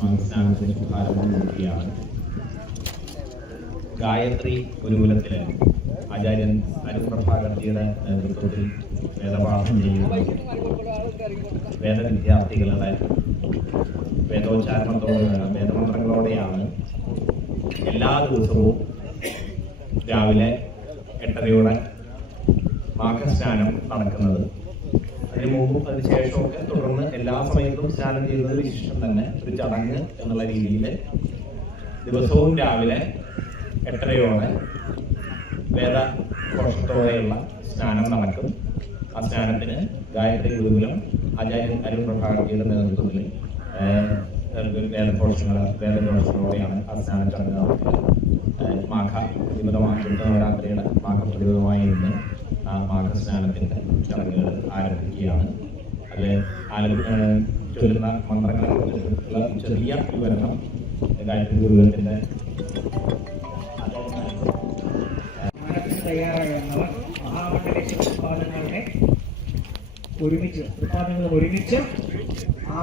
സ്നാനത്തിന് ആരംഭം കുറിക്കുകയാണ്. ഗായത്രി ഗുരുകുലത്തിലെ ആചാര്യൻ അരുപ്രഭാകർജിയുടെ നേതൃത്വത്തിൽ വേദപാഠം ചെയ്യുന്ന വേദവിദ്യാർത്ഥികളുടെ വേദമന്ത്രങ്ങളോടെയാണ് എല്ലാ ദിവസവും രാവിലെ 8:30 മാഘസ്നാനം നടക്കുന്നത്. അതിനു മുമ്പും അതിനുശേഷമൊക്കെ തുടർന്ന് എല്ലാ സമയത്തും സ്നാനം ചെയ്യുന്നത് വിശേഷം തന്നെ ഒരു ചടങ്ങ് എന്നുള്ള രീതിയിൽ ദിവസവും രാവിലെ 8:30 വേദഘോഷത്തോടെയുള്ള സ്നാനം നടക്കും. ആ സ്നാനത്തിന് ഗായത്രി ഗുരുകുലം ആചാര്യൻ അരുൺ പ്രഭാകർജിയുടെ നേതൃത്വത്തിൽ വേദഘോഷങ്ങളോടെയാണ് ആ സ്നാന ചടങ്ങ് നടക്കുക. മാഘ പ്രതിപദമായി നവരാത്രിയുടെ മാഘപ്രതിപദമായി ഇന്ന് ആ മാഘസ്നാനത്തിൻ്റെ ചടങ്ങുകൾ ആരംഭിക്കുകയാണ്. അതിൽ ചൊല്ലുന്ന മന്ത്രങ്ങളെ കുറിച്ചുള്ള ചെറിയ വിവരണം ഗായത്രി ഗുരുകുലത്തിൻ്റെ തയ്യാറായെന്നവർ മഹാമണ്ഡലേശ്വര ഉത്പാദനങ്ങൾ ഒരുമിച്ച്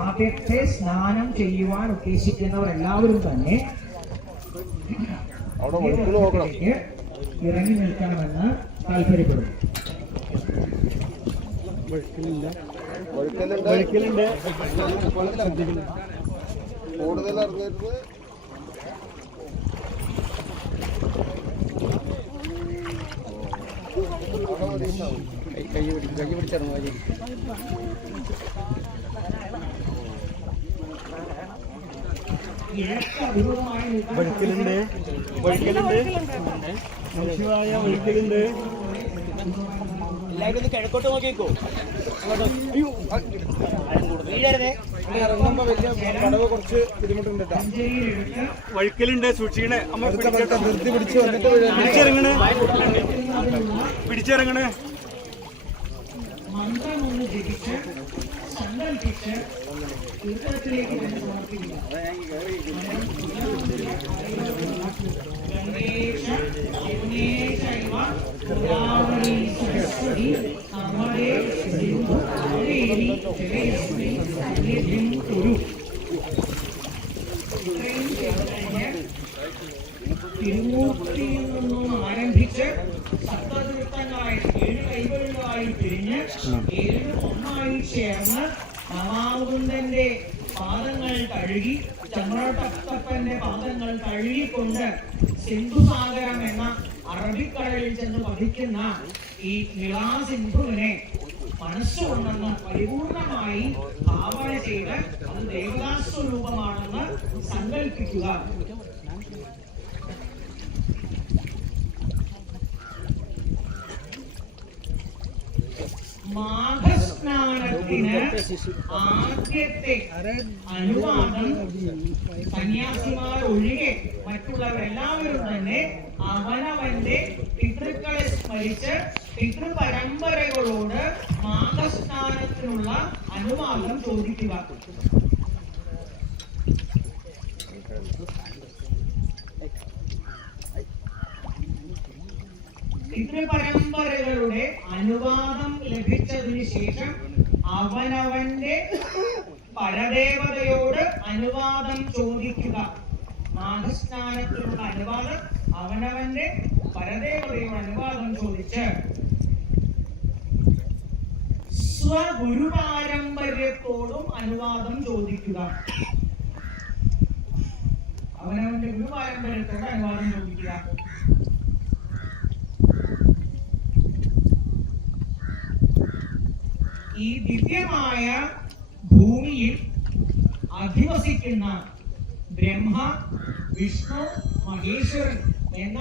ആദ്യത്തെ സ്നാനം ചെയ്യുവാൻ ഉദ്ദേശിക്കുന്നവർ എല്ലാവരും തന്നെ ഇറങ്ങി നിൽക്കണമെന്ന് താല്പര്യപ്പെടുന്നു. കൂടുതൽ അറിഞ്ഞിരുന്നത് കൈ പിടിച്ചിറങ്ങുക. എല്ലാവരും ഒന്ന് കിഴക്കോട്ട് നോക്കിക്കോ. ഇറങ്ങുമ്പോ വലിയ കടവ് കുറച്ച് ബുദ്ധിമുട്ടുണ്ട്. വഴുക്കലുണ്ട്, സൂക്ഷിക്കണേ. നിർത്തി പിടിച്ച് വന്നിട്ട് പിടിച്ചിറങ്ങണേ. മന്ത്രമൊന്ന് ജപിച്ച് സങ്കല്പിച്ച് തീർത്ഥത്തിലേക്ക് തന്നെ സമർപ്പിക്കുക. തിരുമൂർത്തിയിൽ നിന്നും ആരംഭിച്ച് സപ്തതീർത്ഥങ്ങളായി 7 കൈകളിലായി തിരിഞ്ഞ് 7 ഒന്നായി ചേർന്ന് നമാമുകുന്ദന്റെ പാദങ്ങൾ കഴുകി ചന്ദ്രോട്ടപ്പന്റെ പാദങ്ങൾ കഴുകിക്കൊണ്ട് സിന്ധുസാഗരം എന്ന അറബിക്കടലിൽ ചെന്ന് പതിക്കുന്ന ഈ നിളാസിന്ധുവിനെ മനസ്സുകൊണ്ടെന്ന് പരിപൂർണമായി ഭാവന ചെയ്ത് അത് ദേവതാസ്വരൂപമാണെന്ന് സങ്കല്പിക്കുക. മാഘസ്നാനത്തിന് ആദ്യത്തെ അനുവാദം സന്യാസിമാർ ഒഴികെ മറ്റുള്ളവരെല്ലാവരും തന്നെ അവനവന്റെ പിതൃക്കളെ സ്മരിച്ച് പിതൃപരമ്പരകളോട് മാഘസ്നാനത്തിനുള്ള അനുവാദം ചോദിക്കുക. പിതൃപരമ്പരകളുടെ അനുവാദം ലഭിച്ചതിന് ശേഷം അവനവന്റെ പരദേവതയോട് അനുവാദം ചോദിക്കുക. മാഘസ്നാനത്തിനുള്ള അനുവാദം അവനവന്റെ പരദേവതയോട് അനുവാദം ചോദിച്ച് സ്വഗുരുപാരമ്പര്യത്തോടും അനുവാദം ചോദിക്കുക. അവനവന്റെ ഗുരുപാരമ്പര്യത്തോട് അനുവാദം ചോദിക്കുക. ഈ ദിവ്യമായ ഭൂമിയിൽ അധിവസിക്കുന്ന ബ്രഹ്മ, വിഷ്ണു, മഹേശ്വരൻ എന്ന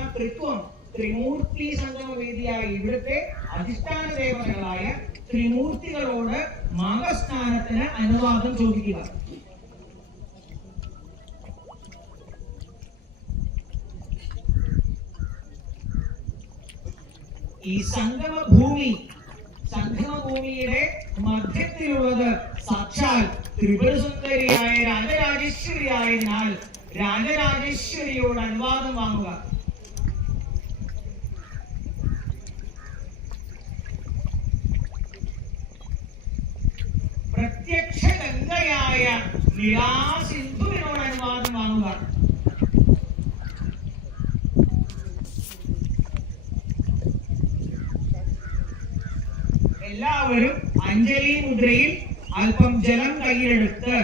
ത്രിമൂർത്തി സംഗമവേദിയായ ഇവിടുത്തെ അധിഷ്ഠാന ദേവതകളായ ത്രിമൂർത്തികളോട് മാഘസ്നാനത്തിന് അനുവാദം ചോദിക്കുക. ഈ സംഗമഭൂമിയുടെ മധ്യത്തിലുള്ളത് സാക്ഷാൽ ത്രിപുരസുന്ദരിയായ രാജരാജേശ്വരിയായതിനാൽ രാജരാജേശ്വരിയോട് അനുവാദം വാങ്ങുക. പ്രത്യക്ഷ ഗംഗയായ നിളാസിന്ധുവിനോട് അഞ്ജലി മുദ്രയിൽ അല്പം ജലം കയ്യിലെടുത്ത്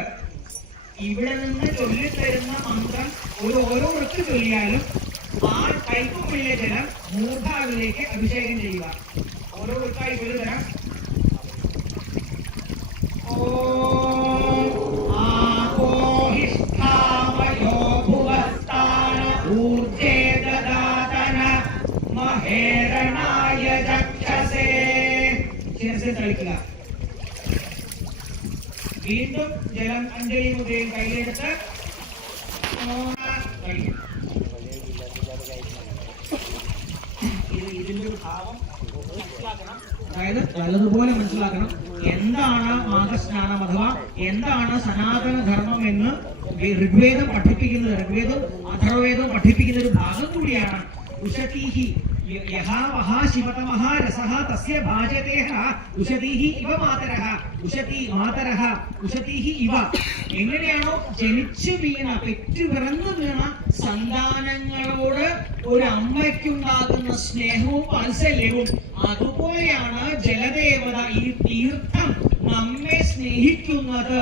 ഇവിടെ നിന്ന് ചൊല്ലിത്തരുന്ന മന്ത്രം ഓരോ വൃത്തി ചൊല്ലിയാലും ആ കൈക്കുള്ളിലെ ജലം മൂർധാവിലേക്ക് അഭിഷേകം ചെയ്യുക. ഓരോ വൃത്തായി ചൊല്ലിത്തരാം. വീണ്ടും ജലം അഞ്ജലി മുദ്രയിൽ കയ്യിലെടുത്ത് ഇതിന്റെ ഒരു ഭാവം മനസ്സിലാക്കണം. അതായത് നല്ലതുപോലെ മനസ്സിലാക്കണം എന്താണ് മാഘസ്നാനം അഥവാ എന്താണ് സനാതന ധർമ്മം എന്ന് ഋഗ്വേദം പഠിപ്പിക്കുന്നത്. ഋഗ്വേദവും അഥർവവേദവും പഠിപ്പിക്കുന്ന ഒരു ഭാഗം കൂടിയാണ്. ഉഷതീഹി യഹാ മഹാ ശിവതമഃ രസഃ തസ്യ ഭാജതേഹ ഉഷതീഹി ഇവ മാതരഃ ഉഷതി മാതരഃ ഉഷതീഹി ഇവ. എങ്ങനെയാണോ ജനിച്ചു വീണ പെറ്റു പിറന്നു വീണ സന്താനങ്ങളോട് ഒരു അമ്മയ്ക്കുണ്ടാകുന്ന സ്നേഹവും വാത്സല്യവും അതുപോലെയാണ് ജലദേവത ഈ തീർത്ഥം നമ്മെ സ്നേഹിക്കുന്നത്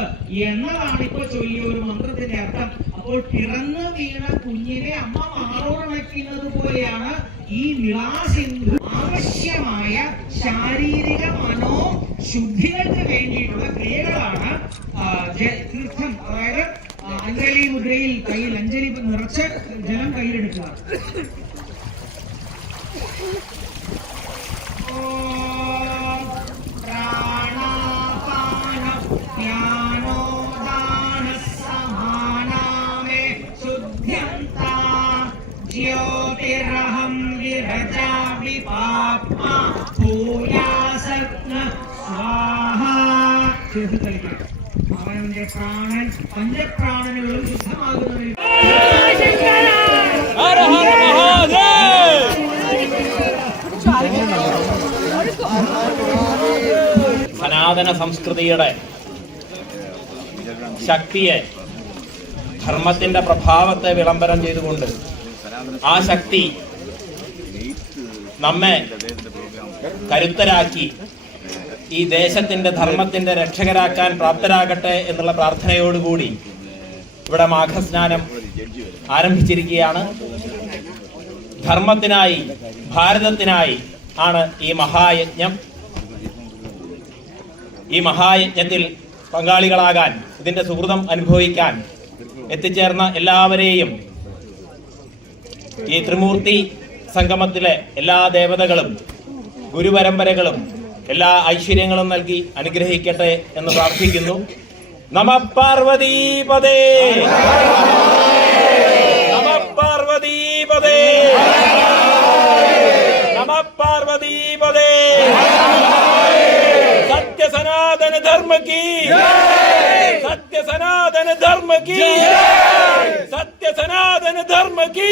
എന്നതാണ് ഇപ്പൊ ചൊല്ലിയ ഒരു മന്ത്രത്തിന്റെ അർത്ഥം. അപ്പോൾ പിറന്നു വീണ കുഞ്ഞിനെ അമ്മ മാറോണക്കുന്നത് പോലെയാണ് ഈ നിളാസിന്ധു ആവശ്യമായ ശാരീരിക മനോ ശുദ്ധികൾക്ക് വേണ്ടിയിട്ടുള്ള ക്രിയകളാണ് തീർത്ഥം. അതായത് അഞ്ജലി മുദ്രയിൽ കയ്യിൽ അഞ്ജലി നിറച്ച് ജലം കയ്യിലെടുക്കുക. ജ്യോതിരഹം വിരജാമി പാപ്മാ ഭൂയാസഗ്ന സ്വാഹാ. ചേർത്ത് കളിക്കാം. അവനവന്റെ പ്രാണൻ പഞ്ചപ്രാണനുകളും ശുദ്ധമാകുന്നതിൽ സനാതന സംസ്കൃതിയുടെ ശക്തിയെ, ധർമ്മത്തിന്റെ പ്രഭാവത്തെ വിളംബരം ചെയ്തുകൊണ്ട് ആ ശക്തി നമ്മെ കരുത്തരാക്കി ഈ ദേശത്തിന്റെ ധർമ്മത്തിന്റെ രക്ഷകരാക്കാൻ പ്രാപ്തരാകട്ടെ എന്നുള്ള പ്രാർത്ഥനയോടുകൂടി ഇവിടെ മാഘസ്നാനം ആരംഭിച്ചിരിക്കുകയാണ്. ധർമ്മത്തിനായി, ഭാരതത്തിനായി ആണ് ഈ മഹായജ്ഞം. ഈ മഹായജ്ഞത്തിൽ പങ്കാളികളാകാൻ, ഇതിന്റെ സുഹൃതം അനുഭവിക്കാൻ എത്തിച്ചേർന്ന എല്ലാവരെയും ഈ ത്രിമൂർത്തി സംഗമത്തിലെ എല്ലാ ദേവതകളും ഗുരുപരമ്പരകളും എല്ലാ ഐശ്വര്യങ്ങളും നൽകി അനുഗ്രഹിക്കട്ടെ എന്ന് പ്രാർത്ഥിക്കുന്നു. നമഃ പാർവതീപദേ, നമഃ പാർവതീപദേ, നമഃ പാർവതീപദേ. സത്യ സനാതന ധർമ്മ കീ, സത്യ സനാതന ധർമ്മ കീ, സത്യ സനാതന ധർമ്മ കീ.